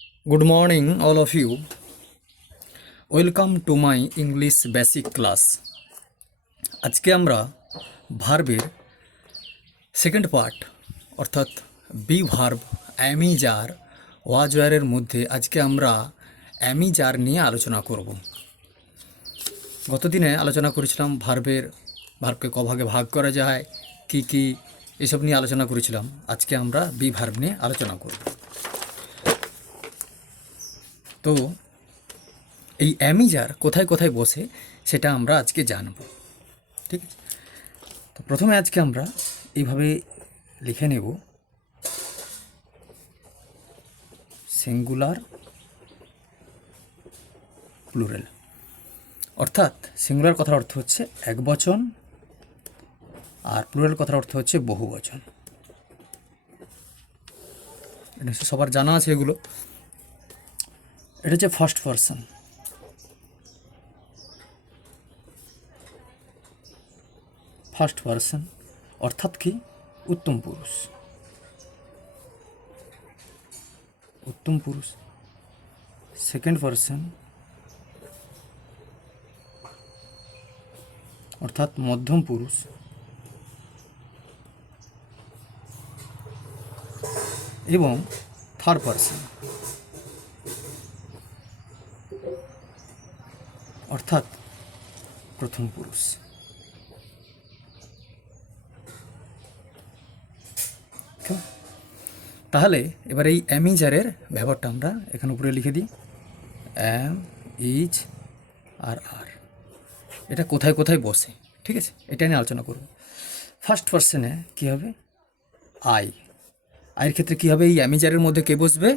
Good morning, all of you. Welcome to my English basic class. আজকে আমরা ভার্বের second part অর্থাৎ be verb am is are ওয়াজওয়ারের মধ্যে আজকে আমরা অ্যামিজার নিয়ে আলোচনা করব। গতদিনে আলোচনা করেছিলাম ভার্বকে কভাগে ভাগ করা যায়, কি এসব নিয়ে আলোচনা করেছিলাম। আজকে আমরা বি ভার্ব নিয়ে আলোচনা করব। তো এই অ্যামিজার কোথায় কোথায় বসে সেটা আমরা আজকে জানব, ঠিক আছে? তো প্রথমে আজকে আমরা এইভাবে লিখে নেব সিঙ্গুলার প্লুরাল, অর্থাৎ সিঙ্গুলার কথার অর্থ হচ্ছে এক বচন আর প্লুরাল কথার অর্থ হচ্ছে বহু বচন। নিশ্চয়ই সবার জানা আছে এগুলো। এটা হচ্ছে ফার্স্ট পারসন, ফার্স্ট পারসন অর্থাৎ কি উত্তম পুরুষ, উত্তম পুরুষ। সেকেন্ড পারসন অর্থাৎ মধ্যম পুরুষ। এবং থার্ড পারসন অর্থাৎ প্রথম পুরুষ। তাহলে এবার এই অ্যামিজারের ব্যবহারটা আমরা এখানে উপরে লিখে দিই, অ্যাম, ইজ আর আর। এটা কোথায় কোথায় বসে, ঠিক আছে? এটা নিয়ে আলোচনা করব। ফার্স্ট পারসনে কী হবে? আই। আয়ের ক্ষেত্রে কী হবে? এই অ্যামিজারের মধ্যে কে বসবে?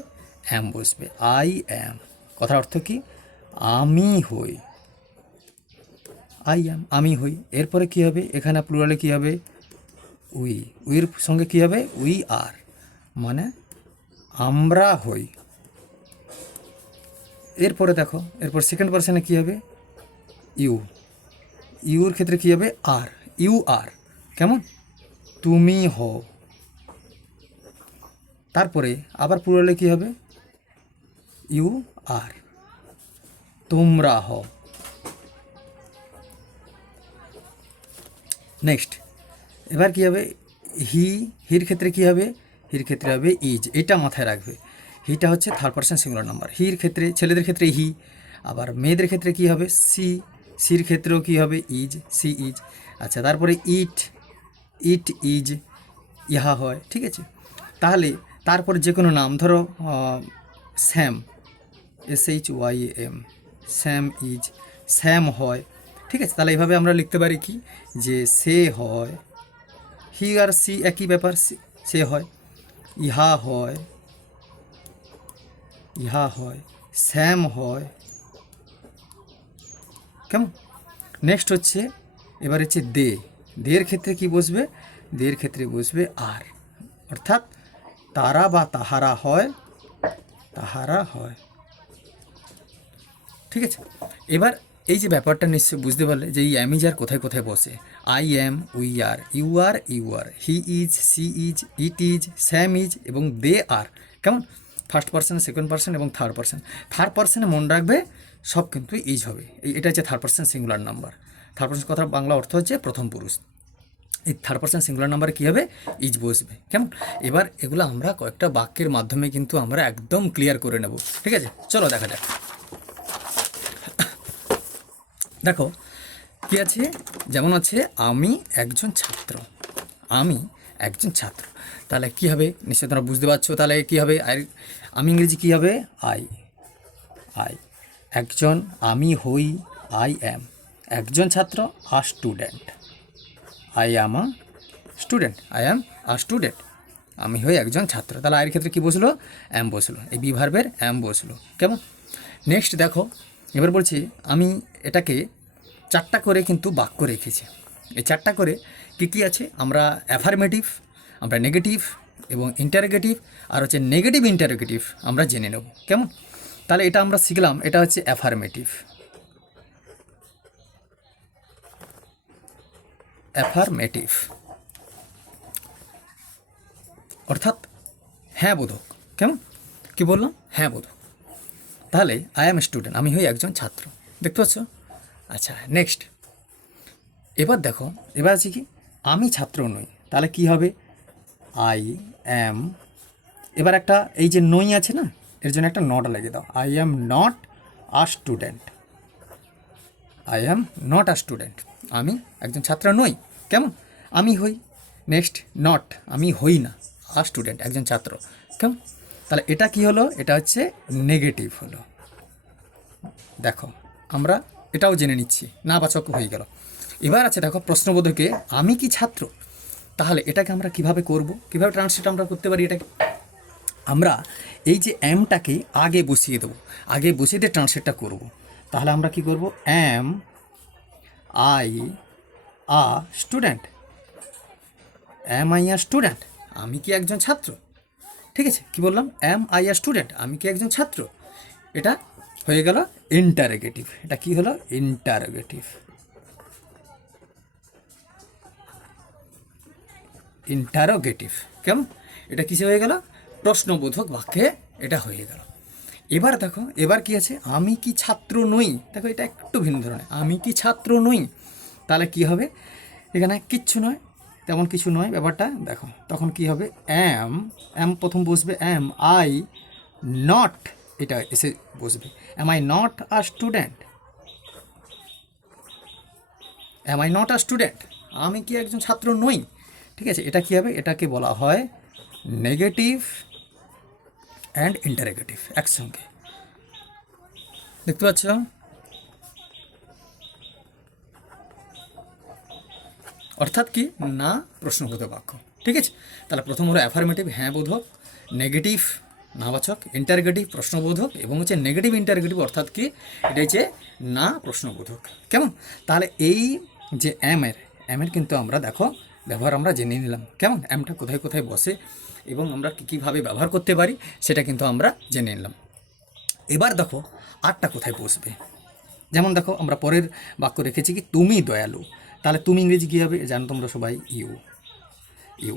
অ্যাম বসবে। আই অ্যাম কথার অর্থ কি? আমি হই। আই অ্যাম, আমি হই। এরপরে কী হবে? এখানে প্লুরালে কী হবে? উই। উইয়ের সঙ্গে কী হবে? উই আর, মানে আমরা হই। এরপরে দেখো, এরপর সেকেন্ড পারসনে কী হবে? ইউ। ইউর ক্ষেত্রে কী হবে? আর। ইউ আর, কেমন? তুমি হও। তারপরে আবার প্লুরালে কী হবে? ইউ আর, তোমরা হও। নেক্সট এবার কী হবে? হির ক্ষেত্রে কী হবে? হির ক্ষেত্রে হবে ইজ। এটা মাথায় রাখবে, হিটা হচ্ছে থার্ড পারসন সিঙ্গুলার নাম্বার। হির ক্ষেত্রে, ছেলেদের ক্ষেত্রে হি, আবার মেয়েদের ক্ষেত্রে কী হবে? সি। সির ক্ষেত্রেও কী হবে? Is, she is. আচ্ছা, তারপরে ইট, ইট ইজ, ইহা হয়, ঠিক আছে? তাহলে তারপরে যে কোনো নাম, ধরো Sam, SHYAM, Sam is, Sam হয়, ঠিক আছে? তাহলে এইভাবে আমরা লিখতে পারি কি, যে সে হয়, হি আর সি একই ব্যাপার, সে হয়। ইহা হয়, ইহা হয়, স্যাম হয়, কেমন? নেক্সট হচ্ছে, এবার হচ্ছে দে। দের ক্ষেত্রে কি বসবে? দের ক্ষেত্রে বসবে আর, অর্থাৎ তারা বা তাহারা হয়, তাহারা হয়, ঠিক আছে? এবার এই যে ব্যাপারটা নিশ্চয়ই বুঝতে পারলে যে এই অ্যামিজার কোথায় কোথায় বসে। I am, we are, you are, he is, she is, it is, Sam is এবং দে আর, কেমন? ফার্স্ট পারসন, সেকেন্ড পারসন এবং থার্ড পারসন। থার্ড পারসনে মনে রাখবে সব কিন্তু ইজ হবে। এটা হচ্ছে third person singular number. Third person কথার বাংলা অর্থ হচ্ছে প্রথম পুরুষ। এই থার্ড পারসন সিঙ্গুলার নাম্বারে কী হবে? ইজ বসবে, কেমন? এবার এগুলো আমরা কয়েকটা বাক্যের মাধ্যমে কিন্তু আমরা একদম ক্লিয়ার করে নেব, ঠিক আছে? চলো দেখা যাক। দেখো কী আছে, যেমন আছে আমি একজন ছাত্র, আমি একজন ছাত্র। তাহলে কী হবে? নিশ্চয়ই তোমরা বুঝতে পারছো। তাহলে কী হবে? আমি ইংরেজি কী হবে? আই। আই একজন, আমি হই, আই অ্যাম একজন ছাত্র, আ student. I am a student, I am a student, আমি হই একজন ছাত্র। তাহলে আয়ের ক্ষেত্রে কী বসলো? অ্যাম বসলো, এই বি ভার্বের অ্যাম বসলো, কেমন? নেক্সট দেখো, এবার বলছি আমি এটাকে চারটা করে কিন্তু বাক্য রেখেছি। এই চারটা করে কী কী আছে? আমরা অ্যাফার্মেটিভ, আমরা নেগেটিভ এবং ইন্টারোগেটিভ, আর হচ্ছে নেগেটিভ ইন্টারোগেটিভ আমরা জেনে নেব, কেমন? তাহলে এটা আমরা শিখলাম, এটা হচ্ছে অ্যাফার্মেটিভ। অ্যাফার্মেটিভ অর্থাৎ হ্যাঁ বোধক, কেমন? কি বললাম? হ্যাঁ বোধক। তাহলে আই অ্যাম স্টুডেন্ট, আমি হই একজন ছাত্র। দেখতে পাচ্ছ? আচ্ছা, নেক্সট। এবার দেখো, এবার আছে কি আমি ছাত্র নই, তাহলে কি হবে? আই অ্যাম, এবার একটা এই যে নই আছে না, এর জন্য একটা নট লাগিয়ে দাও। I am not a student, I am not a student, আমি একজন ছাত্র নই। কেমন? আমি হই। নেক্সট নট, আমি হই না। আ স্টুডেন্ট, একজন ছাত্র। কেমন? তাহলে এটা কি হলো? এটা হচ্ছে নেগেটিভ হলো। দেখো, আমরা এটাও জেনে নিচ্ছি, না বাচক হয়ে গেল। এবার আছে দেখো প্রশ্নবোধকে আমি কি ছাত্র, তাহলে এটাকে আমরা কিভাবে করব, কিভাবে ট্রান্সলেট আমরা করতে পারি এটাকে? আমরা এই যে অ্যামটাকে আগে বসিয়ে দেবো, আগে বসিয়ে দিয়ে ট্রান্সলেটটা করব। তাহলে আমরা কি করব? Am I a student, am I a student, আমি কি একজন ছাত্র? ঠিক আছে, কি বললাম? অ্যাম আই আ স্টুডেন্ট, আমি কি একজন ছাত্র? এটা হয়ে গেল ইন্টারোগেটিভ। এটা কি হলো? ইন্টারোগেটিভ। ইন্টারোগেটিভ। কেমন? এটা কিসে হয়ে গেল? প্রশ্নবোধক বাক্যে এটা হয়ে গেল। এবার দেখো, এবার কি আছে? আমি কি ছাত্র নই, দেখো এটা একটু ভিন্ন ধরনের। আমি কি ছাত্র নই, তাহলে কি হবে? এখানে কিচ্ছু নয়, তেমন কিছু নয় ব্যাপারটা। দেখো তখন কি হবে? অ্যাম, অ্যাম প্রথম বসবে, অ্যাম আই নট, এটা এসে বসবে। Am I not a student, am I not a student, আমি কি একজন ছাত্র নই? ঠিক আছে, এটা কী হবে? এটাকে বলা হয় নেগেটিভ অ্যান্ড ইন্টারোগেটিভ একসঙ্গে। দেখতে পাচ্ছ? অর্থাৎ কি না প্রশ্নবোধক বাক্য। ঠিক আছে, তাহলে প্রথম হলো অ্যাফার্মেটিভ হ্যাঁ বোধক, নেগেটিভ নাবাচক, ইন্টারগেটিভ প্রশ্নবোধক, এবং হচ্ছে নেগেটিভ ইন্টারগেটিভ অর্থাৎ কি এটা হচ্ছে না প্রশ্নবোধক। কেমন? তাহলে এই যে অ্যামের কিন্তু আমরা দেখো ব্যবহার আমরা জেনে নিলাম। কেমন? অ্যামটা কোথায় কোথায় বসে এবং আমরা কী কীভাবে ব্যবহার করতে পারি সেটা কিন্তু আমরা জেনে নিলাম। এবার দেখো আরটা কোথায় বসবে। যেমন দেখো আমরা পরের বাক্য রেখেছি কি তুমি দয়ালু, তাহলে তুমি ইংরেজি কী হবে জানো তোমরা সবাই? ইউ। ইউ।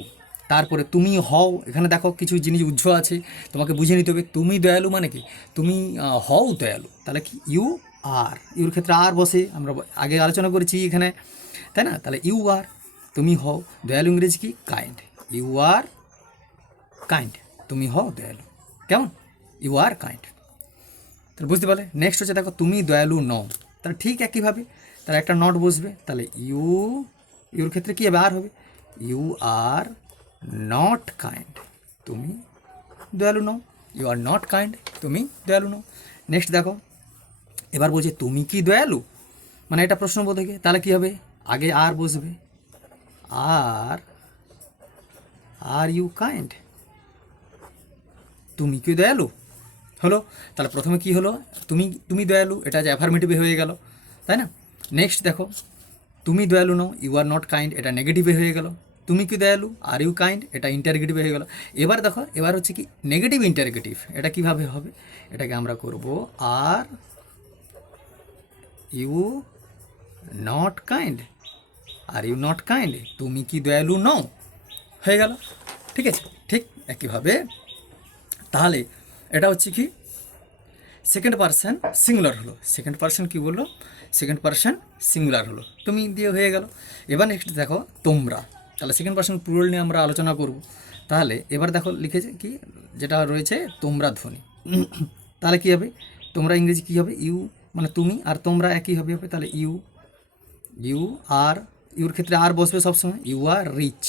তারপরে তুমি হও, এখানে দেখো কিছু জিনিস উজ্জ্ব আছে, তোমাকে বুঝে নিতে হবে। তুমি দয়ালু মানে কি? তুমি হও দয়ালু, তাহলে কি ইউ আর, ইউর ক্ষেত্রে আর বসে, আমরা আগে আলোচনা করেছি এখানে, তাই না? তাহলে ইউ আর, তুমি হও দয়ালু, ইংরেজি কি? কাইন্ড। ইউ আর কাইন্ড, তুমি হও দয়ালু। কেমন? You are kind. তাহলে বুঝতে পারলে? নেক্সট হচ্ছে দেখো তুমি দয়ালু নও, তাহলে ঠিক একইভাবে তাহলে একটা নট বসবে, তাহলে ইউর ক্ষেত্রে কী হবে? আর হবে। ইউ আর নট কাইন্ড, তুমি দয়ালু নও। ইউ আর নট কাইন্ড, তুমি দয়ালু নও। নেক্সট দেখো, এবার বলছে তুমি কি দয়ালু, মানে এটা প্রশ্নবোধকে, তাহলে কী হবে? আগে আর বসবে, আর ইউ কাইন্ড, তুমি কি দয়ালু হলো। তাহলে প্রথমে কি হলো? তুমি দয়ালু, এটা যে অ্যাফার্মেটিভে হয়ে গেল, তাই না? নেক্সট দেখো তুমি দয়ালু নও, ইউ আর নট কাইন্ড, এটা নেগেটিভে হয়ে গেল। তুমি কি দয়ালু, আর ইউ কাইন্ড, এটা ইন্টারগেটিভে হয়ে গেল। এবার দেখো, এবার হচ্ছে কি নেগেটিভ ইন্টারগেটিভ, এটা কিভাবে হবে? এটাকে আমরা করব are you not kind, are you not kind, তুমি কি দয়ালু নও, হয়ে গেল। ঠিক আছে, ঠিক একইভাবে তাহলে এটা হচ্ছে কি সেকেন্ড পারসন সিঙ্গুলার হলো। সেকেন্ড পারসন কী বললো? সেকেন্ড পারসন সিঙ্গুলার হলো, তুমি দিয়ে হয়ে গেল। এবার নেক্সট দেখো তোমরা, তাহলে সেকেন্ড পারসন প্লুরাল নিয়ে আমরা আলোচনা করব। তাহলে এবার দেখো লিখেছে কি যেটা রয়েছে তোমরা ধ্বনি, তাহলে কী হবে? তোমরা ইংরেজি কী হবে? ইউ, মানে তুমি আর তোমরা একই হবে। তাহলে ইউ আর, ইউর ক্ষেত্রে আর বসবে সবসময়। ইউ আর রিচ,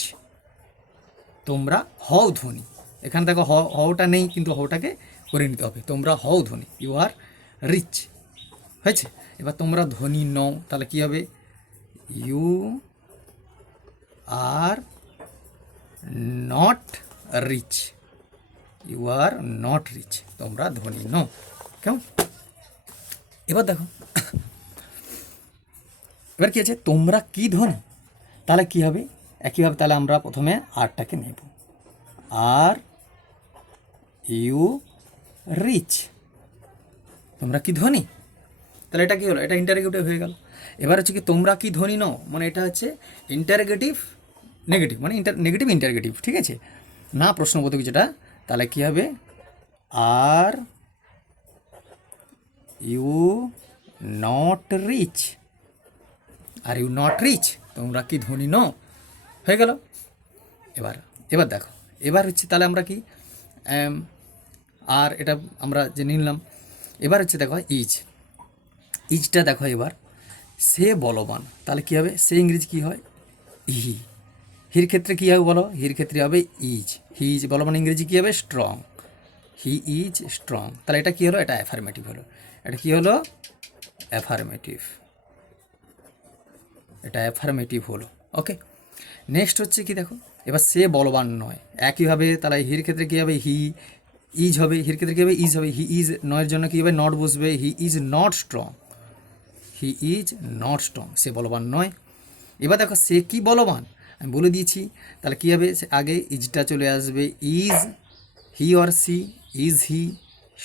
তোমরা হও ধ্বনি, এখানে দেখো হওটা নেই, কিন্তু হওটাকে করে নিতে হবে। তোমরা হও ধনী, ইউ আর রিচ, হয়েছে। এবার তোমরা ধনী নও, তাহলে কী হবে? You are not rich, you are not rich, তোমরা ধনী নও। কেমন? এবার দেখো, এবার কী আছে? তোমরা কি ধনী, তাহলে কী হবে? একইভাবে তাহলে আমরা প্রথমে আরটাকে নেব, আর ইউ রিচ, তোমরা কি ধনী, তাহলে এটা কী হলো? এটা ইন্টারোগেটিভ হয়ে গেল। এবার হচ্ছে কি তোমরা কি ধনী নও, মানে এটা হচ্ছে ইন্টারোগেটিভ নেগেটিভ, মানে নেগেটিভ ইন্টারোগেটিভ। ঠিক আছে, না প্রশ্নবোধক যেটা, তাহলে কী হবে? Are you not rich, are you not rich, তোমরা কি ধনী নও, হয়ে গেল। এবার এবার দেখো, এবার হচ্ছে তাহলে আমরা কি আর এটা আমরা জেনে নিলাম। এবার হচ্ছে দেখো ইজ, ইজটা দেখো এবার সে বলবান, তাহলে কী হবে, সে ইংরেজি কী হয়, হি, হির ক্ষেত্রে কী হবে বলো, হির ক্ষেত্রে হবে ইজ, হি ইজ বলবান ইংরেজি কী হবে, স্ট্রং, হি ইজ স্ট্রং, তাহলে এটা কী হলো, এটা অ্যাফার্মেটিভ হলো, এটা কী হলো, অ্যাফার্মেটিভ, এটা অ্যাফার্মেটিভ হলো। ওকে, নেক্সট হচ্ছে কি দেখো, এবার সে বলবান নয়, একইভাবে তাহলে হির ক্ষেত্রে কী হবে, হি ইজ হবে, হির ক্ষেত্রে কী হবে, ইজ হবে, হি ইজ নয়ের জন্য কী হবে, নট বসবে, he is not strong, he is not strong, সে বলবান নয়। এবার দেখো সে কি বলবান, আমি বলে দিয়েছি, তাহলে কী হবে, আগে ইজটা চলে আসবে, is he or she, is he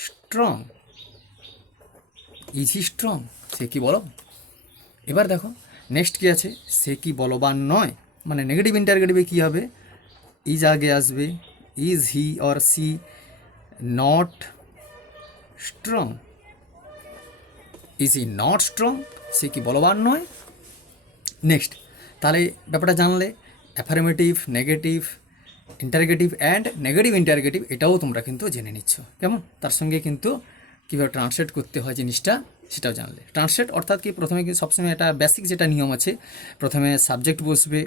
strong, is he strong, সে কি বলো। এবার দেখো নেক্সট কী আছে, সে কি বলবান নয়, মানে নেগেটিভ ইন্টারগেটিভে কী হবে, ইজ আগে আসবে, is he or she not strong, is he not strong, সে কি বলবান নয়। নেক্সট তাহলে ব্যাপারটা জানলে, affirmative, negative, interrogative and negative interrogative, এটাও তোমরা কিন্তু জেনে নিচ্ছ, কেমন, তার সঙ্গে কিন্তু কীভাবে ট্রান্সলেট করতে হয় জিনিসটা সেটাও জানলে। ট্রান্সলেট অর্থাৎ কি, প্রথমে কি সবসময় একটা বেসিক যেটা নিয়ম আছে, প্রথমে সাবজেক্ট বসবে,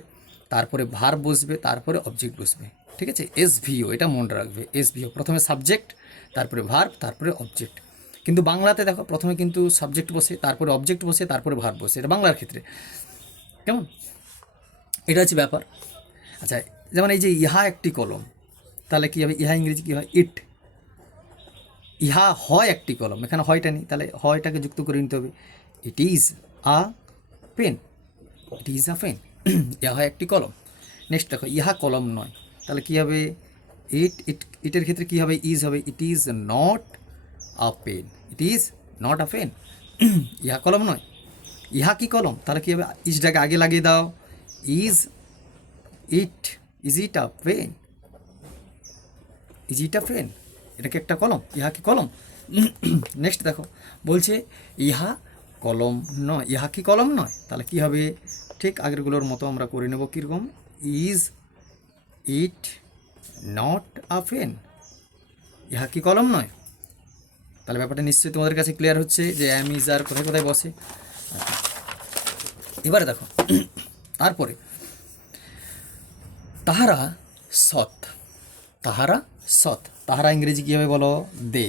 তারপরে ভার্ব বসবে, তারপরে অবজেক্ট বসবে, ঠিক আছে, এসভিও, এটা মনে রাখবে, এসভিও, প্রথমে সাবজেক্ট, তারপরে ভার্ব, তারপরে অবজেক্ট। কিন্তু বাংলাতে দেখো প্রথমে কিন্তু সাবজেক্ট বসে, তারপরে অবজেক্ট বসে, তারপরে ভার্ব বসে, এটা বাংলার ক্ষেত্রে, কেমন, এটা হচ্ছে ব্যাপার। আচ্ছা, যেমন এই যে ইহা একটি কলম, তাহলে কী হবে, ইহা ইংরেজি কী হয়, ইট, ইহা হয় একটি কলম, এখানে হয়টা নেই, তাহলে হয়টাকে যুক্ত করে নিতে হবে, it is a pen, it is a pen, ইহা হয় একটি কলম। নেক্সট দেখো ইহা কলম নয়, তাহলে কী হবে, ইটের ক্ষেত্রে কী হবে, ইজ হবে, it is not a pen, it is not a pen, ইহা কলম নয়। ইহা কি কলম, তাহলে কী হবে, ইজটাকে আগে লাগিয়ে দাও, is it a pen, is it a pen, এটা কি একটা কলম, ইহা কি কলম। নেক্সট দেখো বলছে ইহা কলম নয়, ইহা কি কলম নয়, তাহলে কি হবে, ঠিক আগেরগুলোর মতো আমরা করে নেব, কীরকম, is it not a pen, ইহা কি কলম নয়। তাহলে ব্যাপারটা নিশ্চয়ই তোমাদের কাছে ক্লিয়ার হচ্ছে যে অ্যাম ইজ আর কোথায় কোথায় বসে। এবারে দেখো তারপরে তাহারা সৎ, তাহারা সৎ, তাহারা ইংরেজি কী হবে বলো, দে,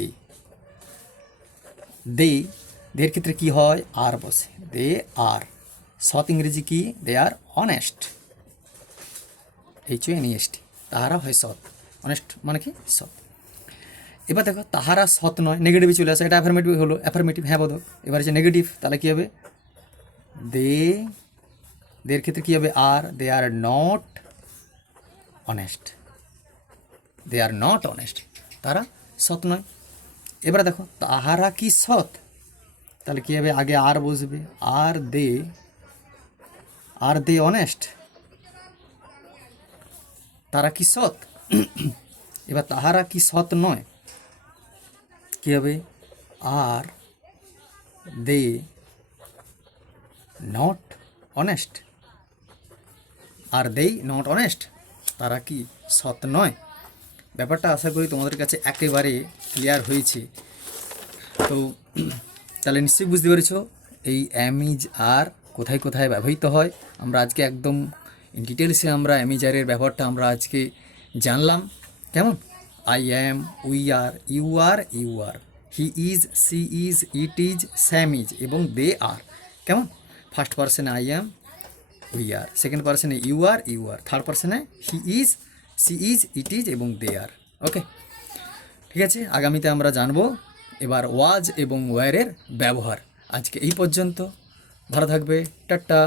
দে, দের ক্ষেত্রে কি হয়, আর বসে, দে আর, সৎ ইংরেজি কি, দে আর অনেস্ট, HONEST, তাহারা হয় সৎ, অনেস্ট মানে কি সৎ। এবার দেখো তাহারা সৎ নয়, নেগেটিভে চলে আসে, এটা অ্যাফার্মেটিভ হলো, অ্যাফার্মেটিভ হ্যাঁ বোধক। এবার হচ্ছে নেগেটিভ, তাহলে কী হবে, দের ক্ষেত্রে কী হবে, are, they are not honest, they are not honest, তারা সৎ নয়। এবারে দেখো তাহারা কি সৎ, তাহলে কী হবে, আগে আর বসবে, আর দে অনেস্ট, তারা কি সৎ। এবার তাহারা কি সৎ নয়, কী হবে, are they not honest, are they not honest, তারা কি সৎ নয়। ব্যাপারটা আশা করি তোমাদের কাছে একেবারে ক্লিয়ার হয়েছে। তো তাহলে নিশ্চয়ই বুঝতে পেরেছ এই অ্যাম ইজ আর কোথায় কোথায় ব্যবহৃত হয়। আমরা আজকে একদম ইন ডিটেলসে আমরা অ্যাম ইজ আরের ব্যবহারটা আমরা আজকে জানলাম, কেমন, I am, we are, you are, he is, she is, it is, Sam is এবং দে আর, কেমন, ফার্স্ট পার্সনে I am, we are, second পার্সনে ইউ আর, থার্ড পার্সনে he is, she is, it is এবং they আর। ওকে, ঠিক আছে, আগামীতে আমরা জানবো এবার ওয়াজ এবং ওয়ারের ব্যবহার। আজকে এই পর্যন্ত, ভালো থাকবে, টাটা।